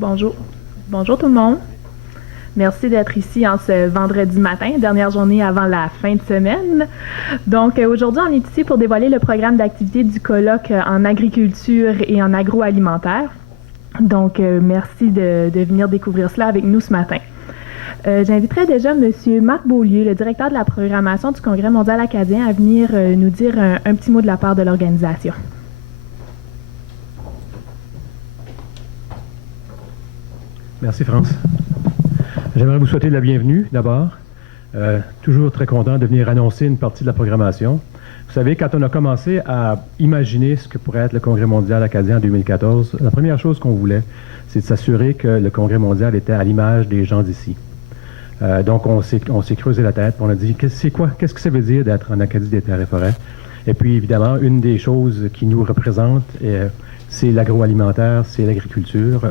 Bonjour. Bonjour tout le monde. Merci d'être ici en ce vendredi matin, dernière journée avant la fin de semaine. Donc aujourd'hui, on est ici pour dévoiler le programme d'activité du colloque en agriculture et en agroalimentaire. Donc merci de venir découvrir cela avec nous ce matin. J'inviterai déjà M. Marc Beaulieu, le directeur de la programmation du Congrès mondial acadien, à venir nous dire un petit mot de la part de l'organisation. Merci, France. J'aimerais vous souhaiter la bienvenue, d'abord. Toujours très content de venir annoncer une partie de la programmation. Vous savez, quand on a commencé à imaginer ce que pourrait être le Congrès mondial acadien en 2014, la première chose qu'on voulait, c'est de s'assurer que le Congrès mondial était à l'image des gens d'ici. Donc, on s'est creusé la tête, on a dit, qu'est-ce que ça veut dire d'être en Acadie des terres et forêts? Et puis, évidemment, une des choses qui nous représente, c'est l'agroalimentaire, c'est l'agriculture.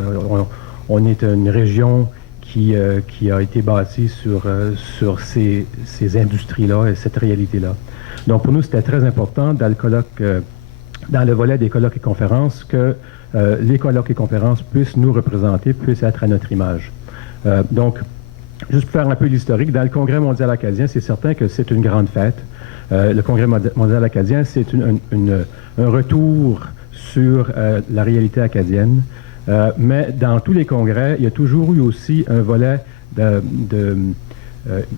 On est une région qui a été bâtie sur ces industries-là et cette réalité-là. Donc, pour nous, c'était très important dans le volet des colloques et conférences, que les colloques et conférences puissent nous représenter, puissent être à notre image. Donc, juste pour faire un peu l'historique, dans le Congrès mondial acadien, c'est certain que c'est une grande fête. Le Congrès mondial acadien, c'est un retour sur la réalité acadienne. Mais dans tous les congrès, il y a toujours eu aussi un volet un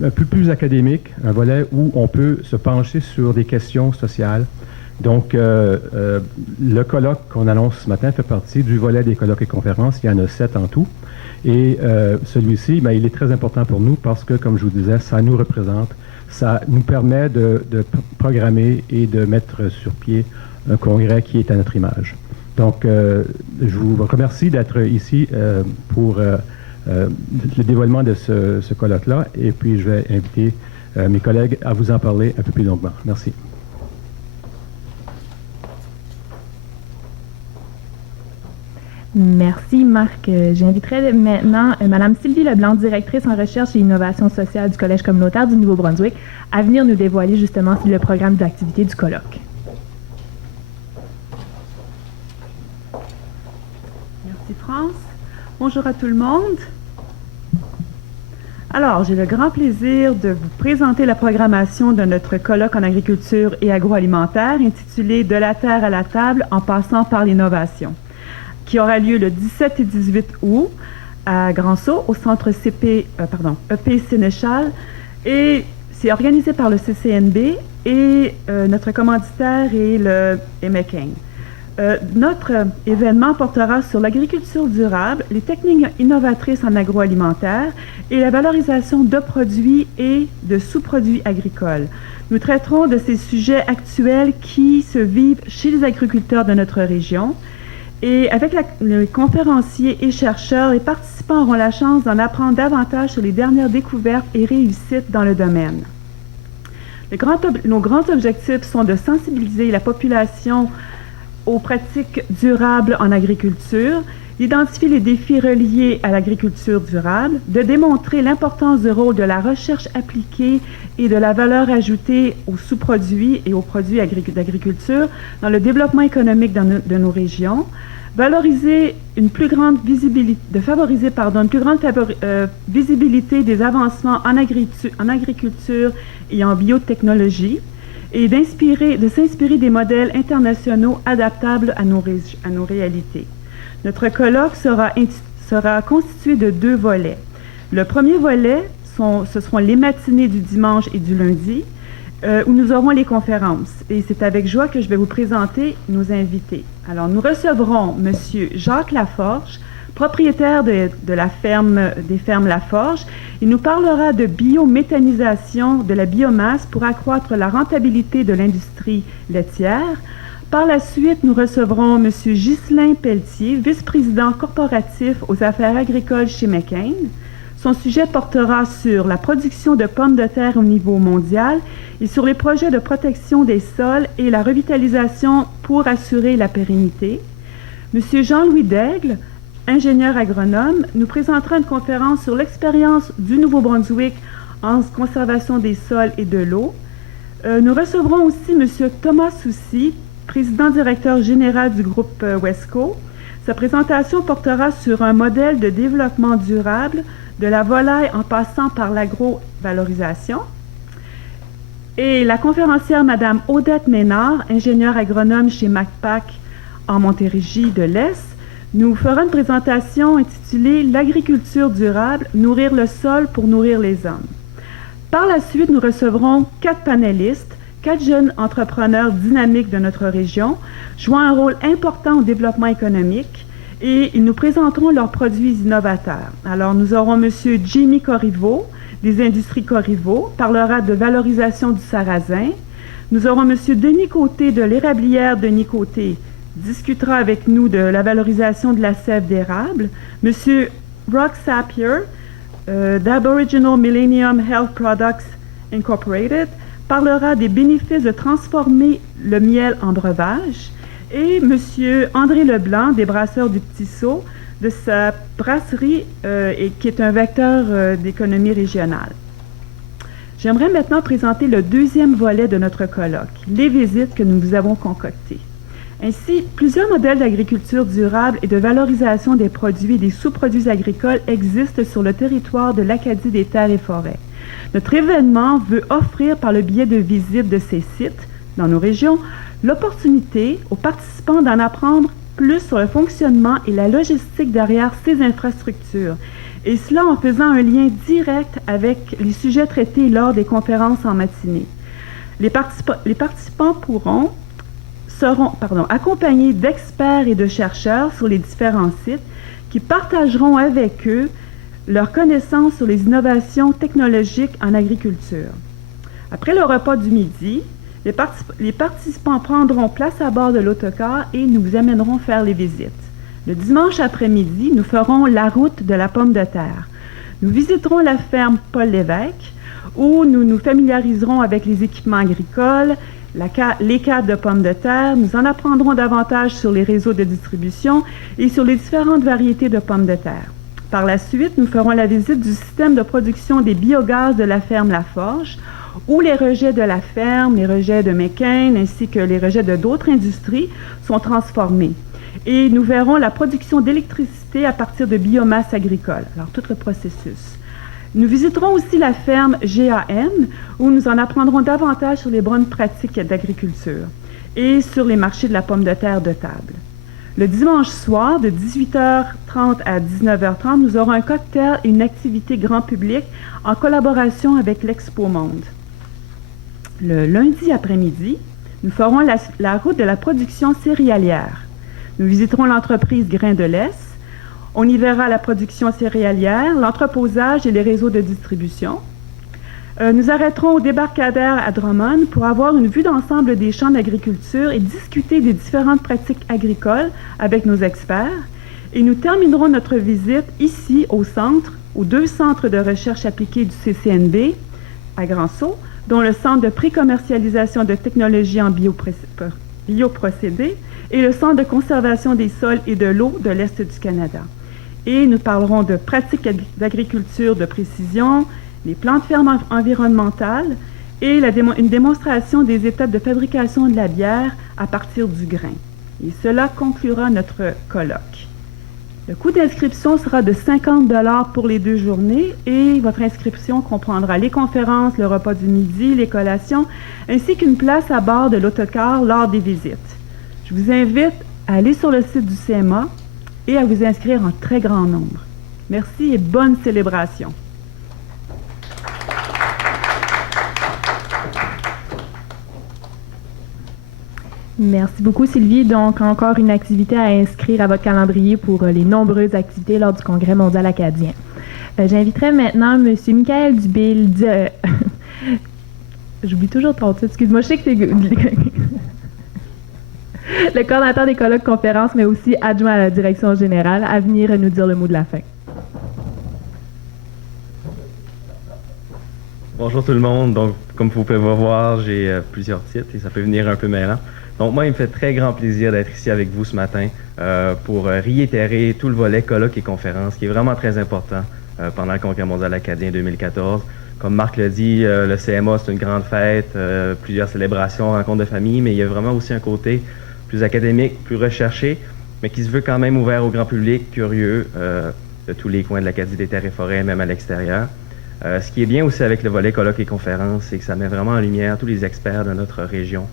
peu plus académique, un volet où on peut se pencher sur des questions sociales. Donc, le colloque qu'on annonce ce matin fait partie du volet des colloques et conférences. Il y en a 7 en tout. Et celui-ci, il est très important pour nous parce que, comme je vous disais, ça nous représente. Ça nous permet de programmer et de mettre sur pied un congrès qui est à notre image. Donc, je vous remercie d'être ici pour le dévoilement de ce colloque-là. Et puis, je vais inviter mes collègues à vous en parler un peu plus longuement. Merci. Merci, Marc. J'inviterai maintenant Mme Sylvie Leblanc, directrice en recherche et innovation sociale du Collège communautaire du Nouveau-Brunswick, à venir nous dévoiler justement le programme d'activité du colloque. France. Bonjour à tout le monde. Alors, j'ai le grand plaisir de vous présenter la programmation de notre colloque en agriculture et agroalimentaire intitulé « De la terre à la table en passant par l'innovation », qui aura lieu le 17 et 18 août à Grand-Sault, au centre EP Sénéchal. Et c'est organisé par le CCNB et notre commanditaire est le McCain. Notre événement portera sur l'agriculture durable, les techniques innovatrices en agroalimentaire et la valorisation de produits et de sous-produits agricoles. Nous traiterons de ces sujets actuels qui se vivent chez les agriculteurs de notre région. Et avec les conférenciers et chercheurs, les participants auront la chance d'en apprendre davantage sur les dernières découvertes et réussites dans le domaine. Nos grands objectifs sont de sensibiliser la population aux pratiques durables en agriculture, d'identifier les défis reliés à l'agriculture durable, de démontrer l'importance du rôle de la recherche appliquée et de la valeur ajoutée aux sous-produits et aux produits d'agriculture dans le développement économique de nos régions, favoriser une plus grande visibilité des avancements en agriculture et en biotechnologie, et de s'inspirer des modèles internationaux adaptables à nos réalités. Notre colloque sera constitué de 2 volets. Le premier volet, ce seront les matinées du dimanche et du lundi, où nous aurons les conférences. Et c'est avec joie que je vais vous présenter nos invités. Alors, nous recevrons M. Jacques Laforge, propriétaire des fermes Laforge. Il nous parlera de biométhanisation de la biomasse pour accroître la rentabilité de l'industrie laitière. Par la suite, nous recevrons M. Ghislain Pelletier, vice-président corporatif aux affaires agricoles chez McCain. Son sujet portera sur la production de pommes de terre au niveau mondial et sur les projets de protection des sols et la revitalisation pour assurer la pérennité. M. Jean-Louis Daigle, ingénieur agronome, nous présentera une conférence sur l'expérience du Nouveau-Brunswick en conservation des sols et de l'eau. Nous recevrons aussi M. Thomas Soucy, président-directeur général du groupe Wesco. Sa présentation portera sur un modèle de développement durable de la volaille en passant par l'agrovalorisation. Et la conférencière Mme Odette Ménard, ingénieure agronome chez MacPac en Montérégie de l'Est, nous fera une présentation intitulée « L'agriculture durable, nourrir le sol pour nourrir les hommes ». Par la suite, nous recevrons 4 panélistes, 4 jeunes entrepreneurs dynamiques de notre région, jouant un rôle important au développement économique, et ils nous présenteront leurs produits innovateurs. Alors, nous aurons M. Jimmy Corriveau, des Industries Corriveau, parlera de valorisation du sarrasin. Nous aurons M. Denis Côté de l'érablière Denis Côté, discutera avec nous de la valorisation de la sève d'érable. M. Brock Sapier, d'Aboriginal Millennium Health Products Incorporated, parlera des bénéfices de transformer le miel en breuvage. Et M. André Leblanc, des Brasseurs du Petit Saut, de sa brasserie, qui est un vecteur d'économie régionale. J'aimerais maintenant présenter le deuxième volet de notre colloque, les visites que nous vous avons concoctées. Ainsi, plusieurs modèles d'agriculture durable et de valorisation des produits et des sous-produits agricoles existent sur le territoire de l'Acadie des Terres et Forêts. Notre événement veut offrir, par le biais de visites de ces sites dans nos régions, l'opportunité aux participants d'en apprendre plus sur le fonctionnement et la logistique derrière ces infrastructures, et cela en faisant un lien direct avec les sujets traités lors des conférences en matinée. Les participants seront accompagnés d'experts et de chercheurs sur les différents sites qui partageront avec eux leurs connaissances sur les innovations technologiques en agriculture. Après le repas du midi, les participants prendront place à bord de l'autocar et nous vous amènerons faire les visites. Le dimanche après-midi, nous ferons la route de la pomme de terre. Nous visiterons la ferme Paul Lévesque, où nous nous familiariserons avec les équipements agricoles, les cadres de pommes de terre, nous en apprendrons davantage sur les réseaux de distribution et sur les différentes variétés de pommes de terre. Par la suite, nous ferons la visite du système de production des biogaz de la ferme Laforge, où les rejets de la ferme, les rejets de McCain ainsi que les rejets de d'autres industries sont transformés. Et nous verrons la production d'électricité à partir de biomasse agricole, alors tout le processus. Nous visiterons aussi la ferme GAN, où nous en apprendrons davantage sur les bonnes pratiques d'agriculture et sur les marchés de la pomme de terre de table. Le dimanche soir, de 18h30 à 19h30, nous aurons un cocktail et une activité grand public en collaboration avec l'Expo Monde. Le lundi après-midi, nous ferons la route de la production céréalière. Nous visiterons l'entreprise Grain de l'Est. On y verra la production céréalière, l'entreposage et les réseaux de distribution. Nous arrêterons au débarcadère à Drummond pour avoir une vue d'ensemble des champs d'agriculture et discuter des différentes pratiques agricoles avec nos experts. Et nous terminerons notre visite ici au centre, aux 2 centres de recherche appliquée du CCNB à Grand-Sault, dont le Centre de pré-commercialisation de technologies en bioprocédés et le Centre de conservation des sols et de l'eau de l'Est du Canada. Et nous parlerons de pratiques d'agriculture de précision, les plans de ferme environnementales et une démonstration des étapes de fabrication de la bière à partir du grain. Et cela conclura notre colloque. Le coût d'inscription sera de 50 $ pour les 2 journées et votre inscription comprendra les conférences, le repas du midi, les collations, ainsi qu'une place à bord de l'autocar lors des visites. Je vous invite à aller sur le site du CMA et à vous inscrire en très grand nombre. Merci et bonne célébration. Merci beaucoup, Sylvie. Donc, encore une activité à inscrire à votre calendrier pour les nombreuses activités lors du Congrès mondial acadien. J'inviterai maintenant M. Michael Dubil. J'oublie toujours ton titre, excuse-moi, je sais que c'est le coordinateur des colloques conférences, mais aussi adjoint à la direction générale, à venir nous dire le mot de la fin. Bonjour tout le monde. Donc, comme vous pouvez voir, j'ai plusieurs titres et ça peut venir un peu mêlant. Donc, moi, il me fait très grand plaisir d'être ici avec vous ce matin pour réitérer tout le volet colloques et conférences qui est vraiment très important pendant le Congrès mondial acadien 2014. Comme Marc l'a dit, le CMA, c'est une grande fête, plusieurs célébrations, rencontres de famille, mais il y a vraiment aussi un côté plus académique, plus recherché. mais qui se veut quand même ouvert au grand public, curieux de tous les coins de l'Acadie des Terres et Forêts, même à l'extérieur. Ce qui est bien aussi avec le volet colloques et conférences, c'est que ça met vraiment en lumière tous les experts de notre région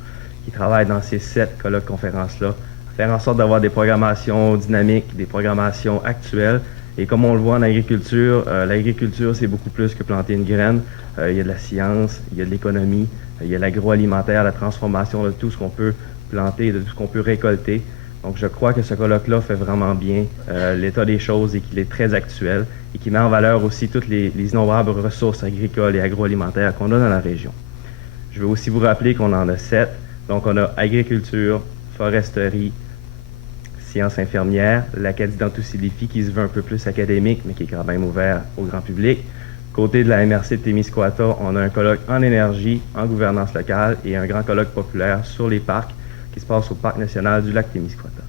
qui travaillent dans ces 7 colloques-conférences-là, faire en sorte d'avoir des programmations dynamiques, des programmations actuelles. Et comme on le voit en agriculture, l'agriculture, c'est beaucoup plus que planter une graine. Il y a de la science, il y a de l'économie, il y a l'agroalimentaire, la transformation de tout ce qu'on peut planter, de tout ce qu'on peut récolter. Donc, je crois que ce colloque-là fait vraiment bien l'état des choses et qu'il est très actuel et qui met en valeur aussi toutes les innombrables ressources agricoles et agroalimentaires qu'on a dans la région. Je veux aussi vous rappeler qu'on en a 7. Donc, on a agriculture, foresterie, sciences infirmières, l'Acadie dans tous ses défis qui se veut un peu plus académique, mais qui est quand même ouvert au grand public. Côté de la MRC de Témiscouata, on a un colloque en énergie, en gouvernance locale et un grand colloque populaire sur les parcs qui se passe au Parc national du lac Témiscouata.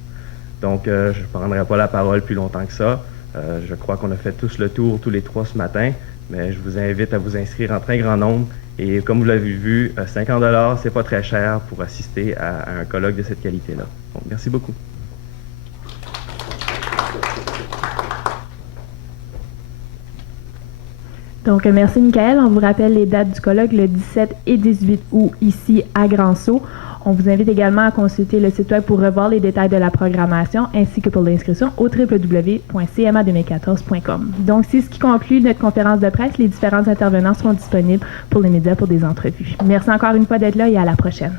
Donc, je ne prendrai pas la parole plus longtemps que ça. Je crois qu'on a fait tous le tour, tous les 3 ce matin, mais je vous invite à vous inscrire en très grand nombre. Et comme vous l'avez vu, 50 $, c'est pas très cher pour assister à un colloque de cette qualité-là. Donc, merci beaucoup. Donc, merci, Michael. On vous rappelle les dates du colloque le 17 et 18 août ici à Grand-Sault. On vous invite également à consulter le site web pour revoir les détails de la programmation ainsi que pour l'inscription au www.cma2014.com. Donc, c'est ce qui conclut notre conférence de presse. Les différents intervenants seront disponibles pour les médias pour des entrevues. Merci encore une fois d'être là et à la prochaine.